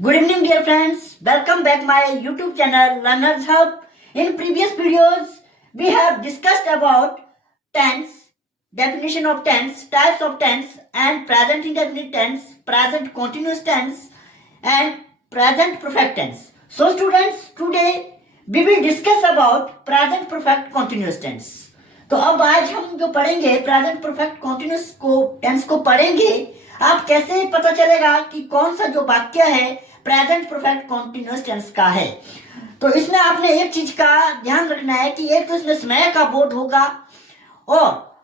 Good evening, dear friends. Welcome back my YouTube channel Learners Hub. In previous videos, we have discussed about tense, definition of tense, types of tense, and present indefinite tense, present continuous tense, and present perfect tense. So, students, today we will discuss about present perfect continuous tense. तो अब आज हम जो पढ़ेंगे present perfect continuous को tense को पढ़ेंगे, आप कैसे पता चलेगा कि कौन सा जो वाक्य है प्रेजेंट परफेक्ट कॉन्टिन्यूस टेंस का है। तो इसमें आपने एक चीज का ध्यान रखना है कि एक तो इसमें समय का बोध होगा और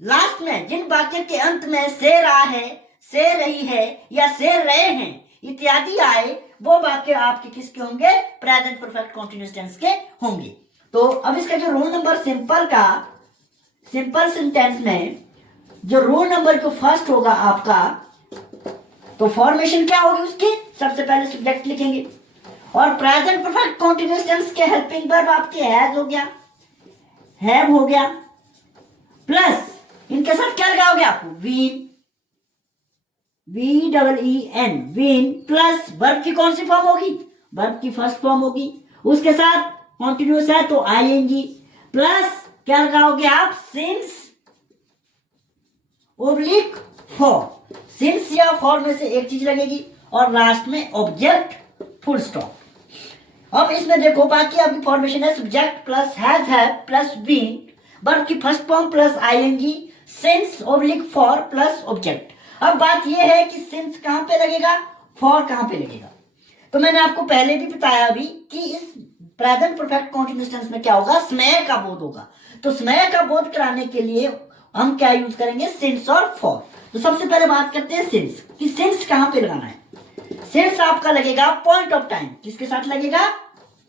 लास्ट में जिन वाक्य के अंत में से रहा है, से रही है या से रहे हैं इत्यादि आए, वो वाक्य आपके किसके होंगे? प्रेजेंट परफेक्ट कॉन्टिन्यूस टेंस के होंगे। तो अब इसका जो रूल नंबर सिंपल सेंटेंस में जो रूल नंबर जो फर्स्ट होगा आपका, तो फॉर्मेशन क्या होगी उसकी? सबसे पहले सब्जेक्ट लिखेंगे और प्रेजेंट परफेक्ट कॉन्टिन्यूस टेंस के हेल्पिंग वर्ब आपके हैज हो गया, हैव हो गया, प्लस इनके साथ क्या लगाओगे आप? Been, VEEN, been, plus verb की कौन सी फॉर्म होगी? वर्ब की फर्स्ट फॉर्म होगी, उसके साथ कॉन्टिन्यूस है तो ING, प्लस क्या लगाओगे आप? सिंस ओब्लिक फॉर, सिंस या फॉर में से एक चीज लगेगी और लास्ट में ऑब्जेक्ट फुल स्टॉप। अब इसमें देखो बाकी आपकी फॉर्मेशन है subject plus has have plus been, verb की first form plus ING, since oblique for plus object. अब बात यह है कि सिंस कहां पे लगेगा, फॉर कहां पे लगेगा। तो मैंने आपको पहले भी बताया अभी कि इस प्रेजेंट परफेक्ट कॉन्टिन्यूस टेंस में क्या होगा? समय का बोध होगा। तो समय का बोध कराने के लिए हम क्या यूज करेंगे? सिंस और फॉर। तो सबसे पहले बात करते हैं सिंस कि सिंस कहां पे लगाना है। सिंस आपका लगेगा पॉइंट ऑफ टाइम, किसके साथ लगेगा?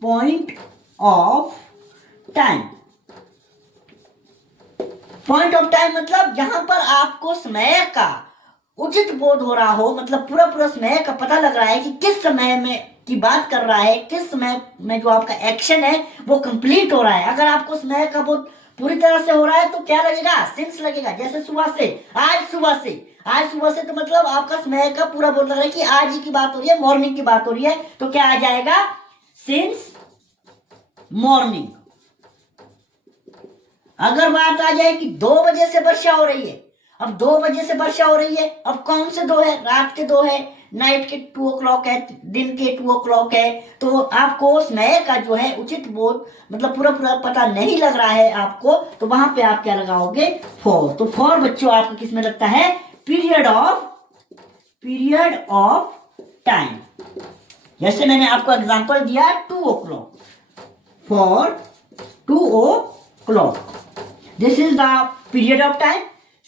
Point of time. Point of time मतलब जहां पर आपको समय का उचित बोध हो रहा हो, मतलब पूरा समय का पता लग रहा है कि किस समय में की बात कर रहा है, किस समय में जो आपका एक्शन है वो कंप्लीट हो रहा है। अगर आपको समय का बोध पूरी तरह से हो रहा है तो क्या लगेगा? सिंस लगेगा। जैसे सुबह से, आज सुबह से तो मतलब आपका समय का पूरा बोध लग रहा है कि आज ही की बात हो रही है, मॉर्निंग की बात हो रही है, तो क्या आ जाएगा? Since morning. अगर बात आ जाए कि 2 बजे से वर्षा हो रही है, अब 2 बजे से वर्षा हो रही है, अब कौन से 2 है? रात के 2 है, नाइट के 2 o'clock है, दिन के 2 o'clock है। तो आपको समय का जो है उचित बोध मतलब पूरा पता नहीं लग रहा है आपको, तो वहां पे आप क्या लगाओगे? फॉर। तो फॉर बच्चों आपको किस में लगता है? Period of time. जैसे मैंने आपको एग्जांपल दिया 2 o'clock, for 2 o'clock, this is the period of time.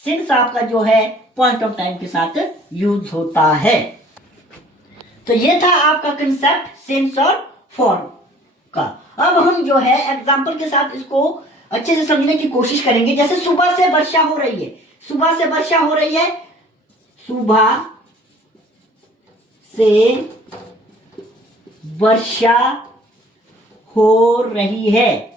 Since आपका जो है पॉइंट ऑफ टाइम के साथ यूज होता है। तो ये था आपका कंसेप्ट सिंस और फॉर का। अब हम जो है एग्जांपल के साथ इसको अच्छे से समझने की कोशिश करेंगे। जैसे सुबह से वर्षा हो रही है, सुबह से वर्षा हो रही है, सुबह से वर्षा हो रही है।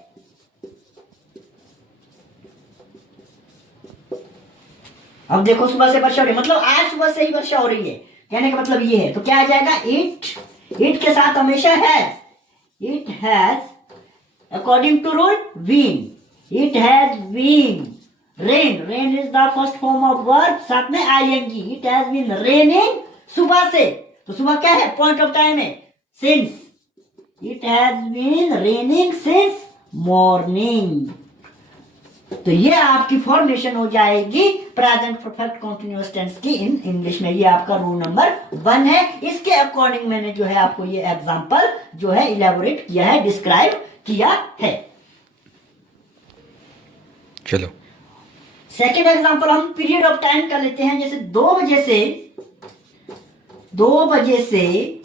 अब देखो सुबह से वर्षा हो रही है मतलब आज सुबह से ही वर्षा हो रही है, कहने का मतलब ये है। तो क्या आ जाएगा? इट के साथ हमेशा has, it has according to rule been, it has been rain is the first form of verb, साथ में ING, it has been raining सुबह से। तो सुबह क्या है? पॉइंट ऑफ टाइम है since, it has been raining since morning. तो ये आपकी फॉर्मेशन हो जाएगी प्रेजेंट परफेक्ट कॉन्टिन्यूअस टेंस की इन इंग्लिश में। ये आपका रूल नंबर 1 है। इसके अकॉर्डिंग मैंने जो है आपको ये एग्जांपल जो है इलेबोरेट किया है, डिस्क्राइब किया है। चलो सेकेंड एग्जांपल हम पीरियड ऑफ टाइम कर लेते हैं। जैसे 2 बजे से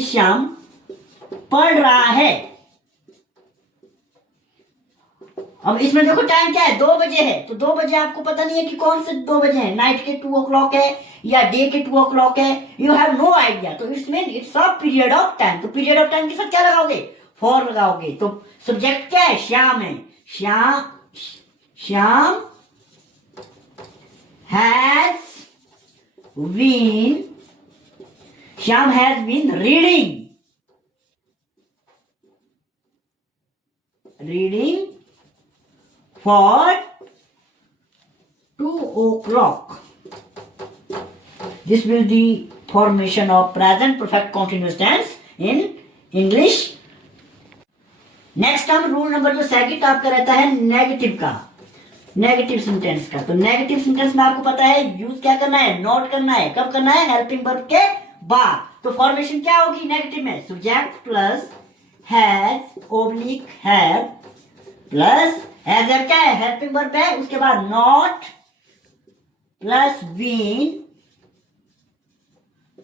शाम पढ़ रहा है। अब इसमें देखो टाइम क्या है? 2 बजे है, तो 2 बजे आपको पता नहीं है कि कौन से 2 बजे है, नाइट के 2 o'clock है या डे के 2 o'clock है, यू हैव नो आइडिया। तो it's a period of time. तो पीरियड ऑफ टाइम के साथ क्या लगाओगे? फॉर लगाओगे। तो सब्जेक्ट क्या है? श्याम है, Shyam has been, Shyam has been reading for 2 o'clock. This will be formation of present perfect continuous tense in English. Next हम रूल नंबर जो सेकंड आपका रहता है नेगेटिव का, नेगेटिव सेंटेंस का। तो नेगेटिव सेंटेंस में आपको पता है यूज क्या करना है, नोट करना है। कब करना है, हेल्पिंग वर्ब के बाद। तो फॉर्मेशन क्या होगी नेगेटिव में, subject plus has oblique have plus has क्या है, हेल्पिंग वर्ब है, उसके बाद not plus been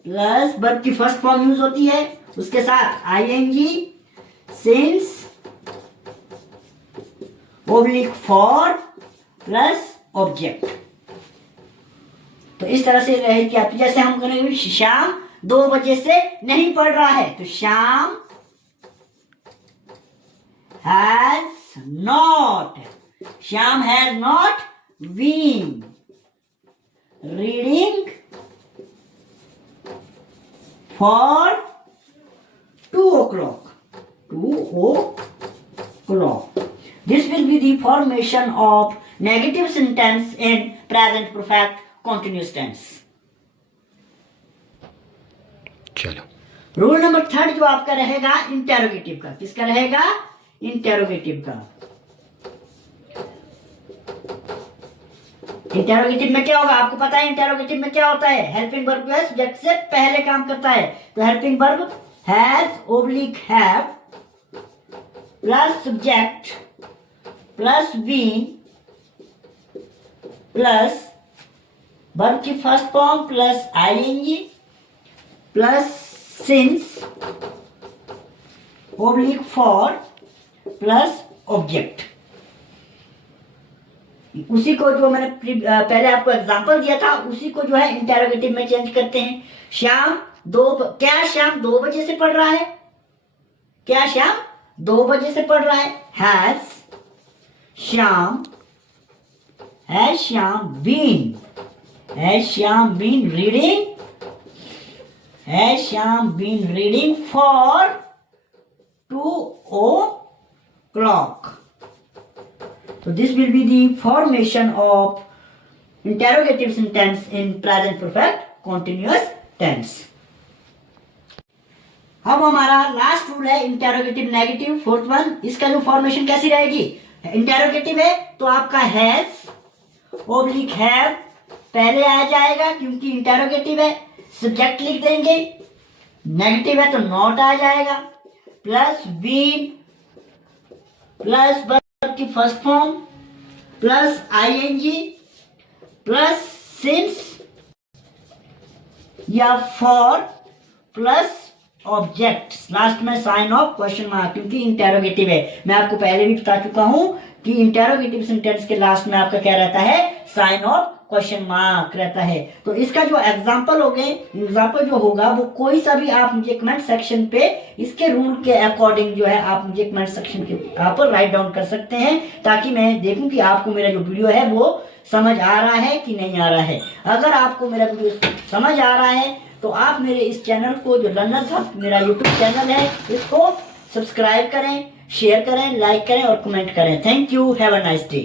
plus verb की फर्स्ट फॉर्म यूज होती है, उसके साथ ING, since, oblique for plus object. तो इस तरह से रहेगी आपकी। जैसे हम करेंगे श्याम 2 बजे से नहीं पढ़ रहा है, तो Shyam has not, Shyam has not been reading for 2 o'clock. 2 o'clock. This will be the formation of negative sentence in present perfect continuous tense. चलो रूल नंबर 3 जो आपका रहेगा इंटेरोगेटिव का। किसका रहेगा, इंटेरोगेटिव का। इंटेरोगेटिव में क्या होगा, आपको पता है इंटेरोगेटिव में क्या होता है, हेल्पिंग वर्ब जो है सब्जेक्ट से पहले काम करता है। तो helping verb has oblique have plus subject plus been plus verb की first form plus ING plus since oblique for plus object. उसी को जो मैंने पहले आपको एग्जांपल दिया था उसी को जो है इंटेरोगेटिव में चेंज करते हैं। क्या श्याम 2 बजे से पढ़ रहा है, क्या श्याम 2 बजे से पढ़ रहा है। Has Shyam been reading for 2 o'clock. So this will be the formation of interrogative sentence in present perfect continuous tense. अब हमारा लास्ट रूल है इंटेरोगेटिव नेगेटिव, फोर्थ वन। इसका जो फॉर्मेशन कैसी रहेगी, इंटेरोगेटिव है तो आपका हैज ओब्लिक हैव पहले आ जाएगा क्योंकि इंटेरोगेटिव है, सब्जेक्ट लिख देंगे। नेगेटिव है तो नॉट आ जाएगा, प्लस बीन प्लस वर्ब की first form plus ING plus since या फॉर प्लस ऑब्जेक्ट, लास्ट में साइन ऑफ क्वेश्चन मार्क क्योंकि इंटेरोगेटिव है। मैं आपको पहले भी बता चुका हूं कि इंटेरोगेटिव सेंटेंस के लास्ट में आपका क्या रहता है, साइन ऑफ क्वेश्चन मार्क रहता है। तो इसका जो एग्जाम्पल जो होगा वो कोई सा भी आप मुझे कमेंट सेक्शन पे इसके रूल के अकॉर्डिंग जो है आप मुझे कमेंट सेक्शन के आप राइट डाउन कर सकते हैं, ताकि मैं देखूं कि आपको मेरा जो वीडियो है वो समझ आ रहा है कि नहीं आ रहा है। अगर आपको मेरा वीडियो समझ आ रहा है तो आप मेरे इस चैनल को जो लर्नर्स हब मेरा यूट्यूब चैनल है इसको सब्सक्राइब करें, शेयर करें, लाइक करें और कमेंट करें। Thank you, have a nice day.